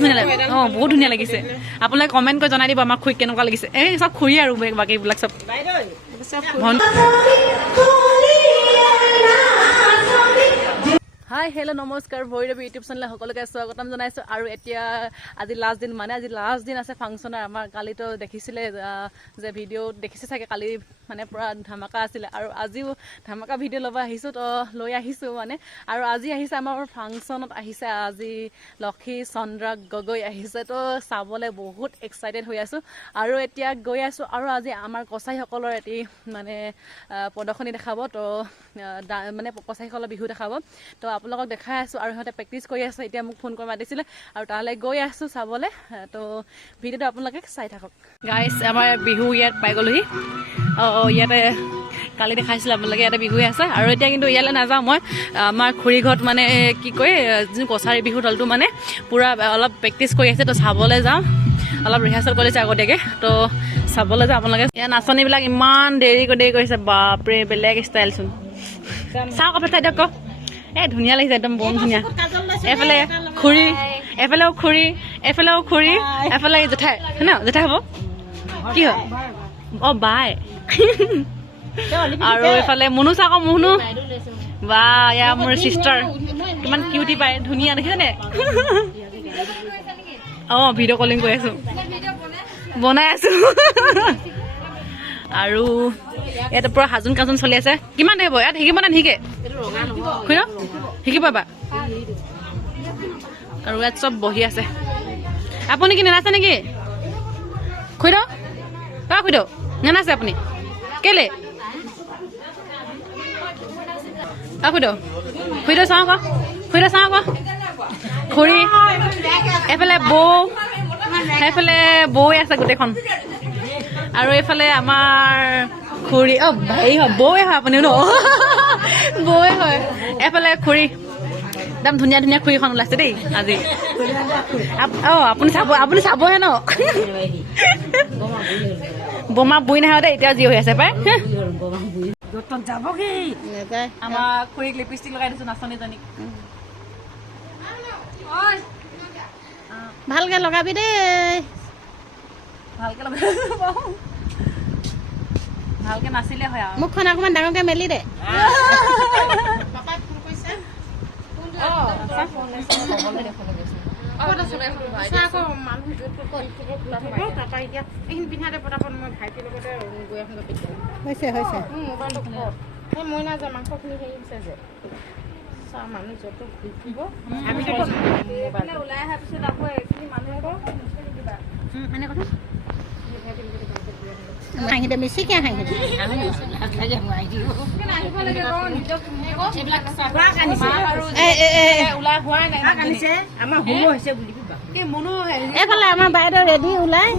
ধুনীয়া লাগে অঁ বহুত ধুনীয়া লাগিছে আপোনালোকে কমেণ্ট কৰি জনাই দিব আমাক খুৰী কেনেকুৱা লাগিছে এই চব খুৰী আৰু বাকীবিলাক চব হাই হেল্ল' নমস্কাৰ ভৈৰৱী ইউটিউব চেনেলে সকলোকে স্বাগতম জনাইছোঁ আৰু এতিয়া আজি লাষ্ট দিন মানে আজি লাষ্ট দিন আছে ফাংচনৰ আমাৰ কালিতো দেখিছিলে যে ভিডিঅ'ত দেখিছে চাগে কালি মানে পূৰা ধামাকা আছিলে আৰু আজিও ধামাকা ভিডিঅ' ল'ব আহিছোঁ তো লৈ আহিছোঁ মানে আৰু আজি আহিছে আমাৰ ফাংচনত আহিছে আজি লক্ষী চন্দ্ৰা গগৈ আহিছে তো চাবলৈ বহুত এক্সাইটেড হৈ আছোঁ আৰু এতিয়া গৈ আছোঁ আৰু আজি আমাৰ কছাৰীসকলৰ এটি মানে প্ৰদৰ্শনী দেখাব তো মানে কছাৰীসকলৰ বিহু দেখাব তো আপোনালোকক দেখাই আছোঁ আৰু সিহঁতে প্ৰেক্টিচ কৰি আছে এতিয়া মোক ফোন কৰি মাতিছিলে আৰু তালৈ গৈ আছোঁ চাবলৈ তো ভিডিঅ'টো আপোনালোকে চাই থাকক গাইছ আমাৰ বিহু ইয়াত পাই গ'লোহি ইয়াতে কালি দেখাইছিলোঁ আপোনালোকে ইয়াতে বিহু আছে আৰু এতিয়া কিন্তু ইয়ালৈ নাযাওঁ মই আমাৰ খুৰী ঘৰত মানে কি কয় যোন কছাৰী বিহু দলটো মানে পূৰা অলপ প্ৰেক্টিচ কৰি আছে তো চাবলৈ যাওঁ অলপ ৰিহাৰ্চেল কৰিছে আগতীয়াকৈ তো চাবলৈ যাওঁ আপোনালোকে ইয়াত নাচনীবিলাক ইমান দেৰি কৰিছে বাপৰে বেলেগ ষ্টাইলচোন চাওক আপুনি চাই দিয়ক এই ধুনীয়া লাগিছে একদম বম ধুনীয়া এফালে খুৰী এফালেও খুৰী এফালেও খুৰী এফালে জেঠাই হয় ন জেঠাই হ'ব কি হয় অঁ বাই আৰু এইফালে মুনু চাওক মুনু বা এয়া মোৰ চিষ্টাৰ কিমান কিউটি পায় ধুনীয়া দেখিছেনে অঁ ভিডিঅ' কলিং কৰি আছোঁ বনাই আছোঁ আৰু ইয়াতে পূৰা সাজোন কাজোন চলি আছে কিমান দেৰিব ইয়াত শিকিব নে নিশিকে খুৰী শিকিব পাবা আৰু ইয়াত চব বহি আছে আপুনি কি নেনাচে নেকি খুৰী খুৰী নেনাচে আপুনি কেলে খুৰী চাওঁ আকৌ খুৰী এইফালে বৌ সেইফালে বৈ আছে গোটেইখন আৰু এইফালে আমাৰ খুৰী হেৰি হয় বৌৱে হয় আপুনি ন বৌৱে হয় এইফালে খুৰী একদম ধুনীয়া ধুনীয়া খুৰীখন ওলাইছে দেই আজি আপুনি চাবহে ন বোমা বুই নাহে দেই এতিয়া যি হৈ আছে পাই যাব কি আমাৰ খুৰীক লিপষ্টিক লগাই দিছোঁ নাচনীজনীক ভালকে লগাবি দেই ভালকে নাচিলে হয় আৰু মুখখন অকণমান ডাঙৰকে মেলি দে মই নাযাওঁ মাংসখিনি হেৰি হৈছে যে চাহ মানুহ য'ত ঘূৰিব ওলাই অহাৰ পিছত আকৌ এইখিনি মানুহে হাঁহিতে বেছিকে হাঁহিতে এইফালে আমাৰ বাইদেউ ৰেডি ওলাই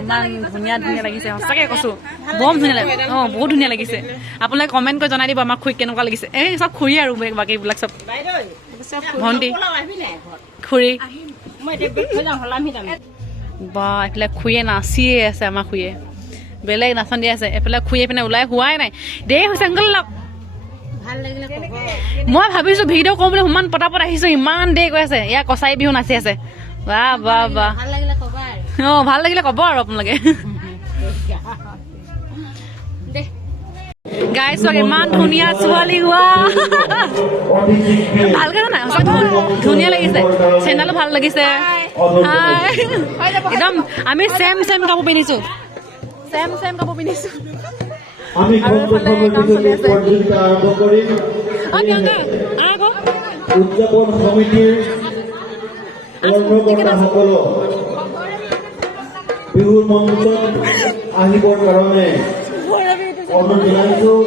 ইমান ধুনীয়া ধুনীয়া লাগিছে সঁচাকৈ কৈছোঁ বম ধুনীয়া লাগে অঁ বহুত ধুনীয়া লাগিছে আপোনালোকে কমেণ্ট কৰি জনাই দিব আমাক খুৰী কেনেকুৱা লাগিছে এই চব খুৰী আৰু বাকীবিলাক চব ভণ্টি খুৰী বা এইফালে খুৰীয়ে নাচিয়ে আছে আমাৰ খুৰীয়ে বেলেগ নাচন দি আছে এইফালে খুৰীয়ে পিনে ওলাই হোৱাই নাই দেৰি হৈছে আংকল লগ মই ভাবিছোঁ ভিডিঅ' কৰোঁ বুলি ইমান পটাপট আহিছোঁ ইমান দেৰি কৈ আছে ইয়াৰ কছাৰী বিহু নাচি আছে বাহ বাহ বাহ অঁ ভাল লাগিলে ক'ব আৰু আপোনালোকে গাই চোৱা ইমান ধুনীয়া ছোৱালী হোৱা ভালকে নাই ধুনীয়া লাগিছে চেণ্ডেলো ভাল লাগিছে একদম আমি চেম কাপোৰ পিন্ধিছোঁ আমি উদযাপন সমিতিৰ কৰ্মকৰ্তাসকলক বিহুৰ মঞ্চত আহিবৰ কাৰণে অনুৰোধ জনাইছোঁ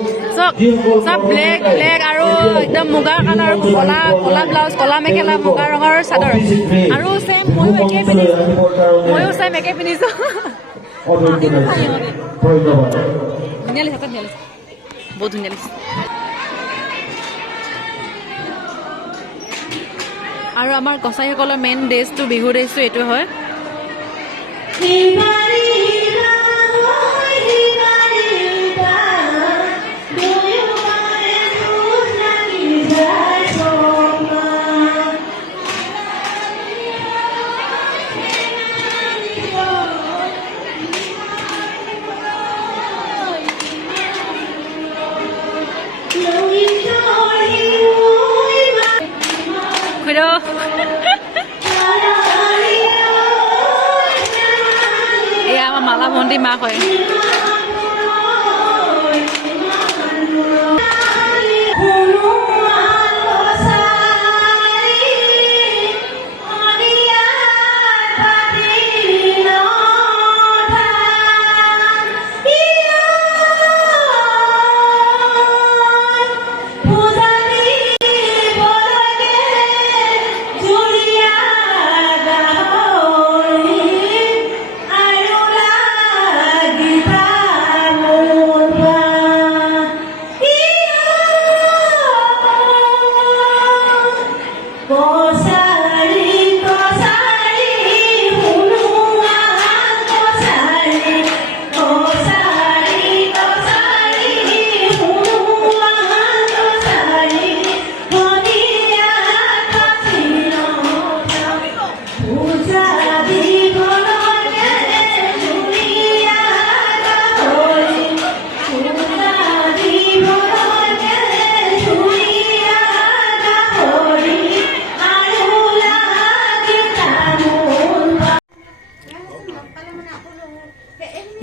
চব ব্লেক আৰু একদম মুগাৰ কালাৰ কলা ব্লাউজ কলা মেখেলা মুগা ৰঙৰ চাদৰ আৰু চেম ময়ো চেম একে পিন্ধিছোঁ ধুনীয়া লাগিছে বহুত ধুনীয়া লাগিছে আৰু আমাৰ কছাৰীসকলৰ মেইন ড্ৰেছটো বিহু ড্ৰেছটো এইটো হয়। খুড়ো এয়া আমাৰ মালা ভণ্টি মাক হয়।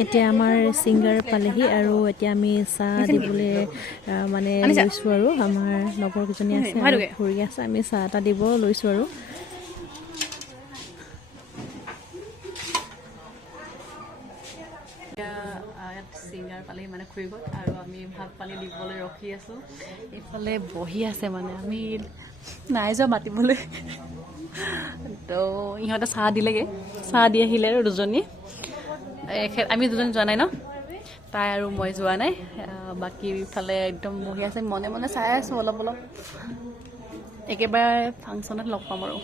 এতিয়া আমাৰ ছিংগাৰ পালেহি আৰু এতিয়া আমি চাহ দিবলৈ মানে লৈছোঁ আৰু আমাৰ লগৰকেইজনী আছে ঘূৰি আছে, আমি চাহ এটা দিব লৈছোঁ আৰু ইয়াত ছিংগাৰ পালেহি মানে খুৰি গ'ল আৰু আমি ভাত পানী দিবলৈ ৰখি আছোঁ। এইফালে বহি আছে মানে আমি নাই যোৱা মাতিবলৈ তো ইহঁতে চাহ দিলেগৈ, চাহ দি আহিলে আৰু দুজনী, আমি দুজনী যোৱা নাই ন, তাই আৰু মই যোৱা নাই। বাকী ইফালে একদম বহি আছে, মনে মনে চাই আছোঁ অলপ অলপ, একেবাৰে ফাংচনত লগ পাম আৰু।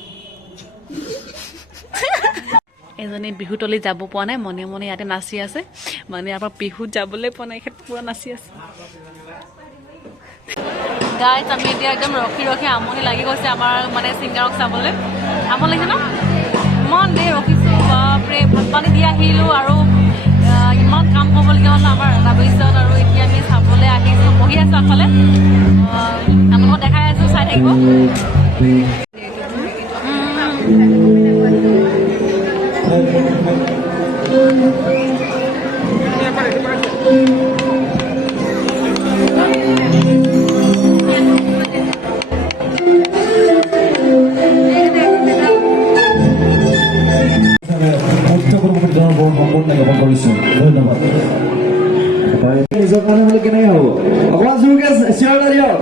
এজনী বিহুতলী যাব পৰা নাই, মনে মনে ইয়াতে নাচি আছে, মানে ইয়াৰ পৰা বিহুত যাবলৈ পোৱা নাই, এখেত পূৰা নাচি আছে। গাইজ আমি এতিয়া একদম ৰখি ৰখি আমনি লাগি গৈছে আমাৰ মানে ছিংগাৰক চাবলৈ। আমনি লাগিছে ন, ইমান দেৰি ৰখিছোঁ, বাপৰে ভাত পানী দি আহিলোঁ আৰু ইমান কাম কৰিবলগীয়া হ'ল আমাৰ তাৰপিছত আৰু এতিয়া আমি চাবলৈ আহিছোঁ, বহি আছোঁ আগফালে, আপোনালোকক দেখাই আছোঁ, চাই থাকিব। ধন্যবাদ। নিজৰ কাৰণে হ'লে কেনেকৈ হ'ব, অকণমান জোৰকে চিঞৰ এটা দিয়ক।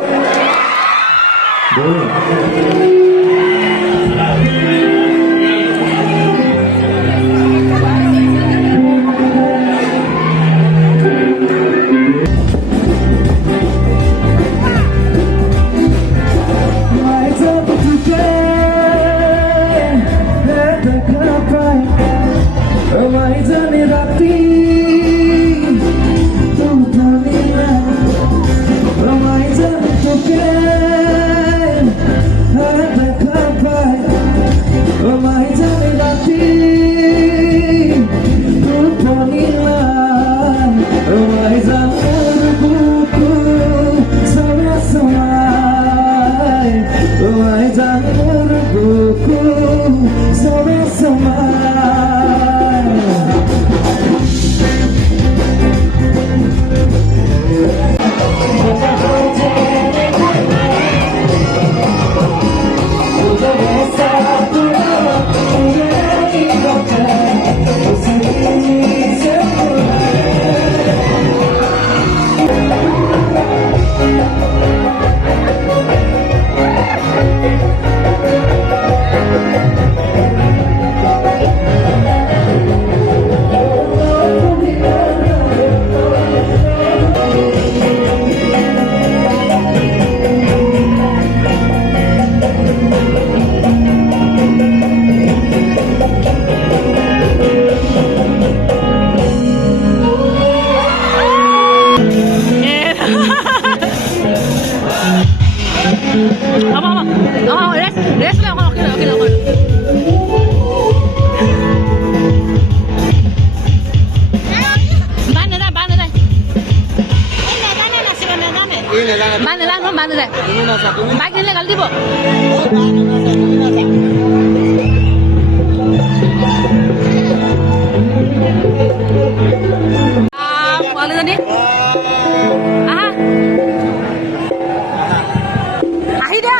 মা নাযায় নহয়, মা নাযায়। বাইক নিলে গালি দিব। পোৱালীজনী আহা, আহি দিয়া।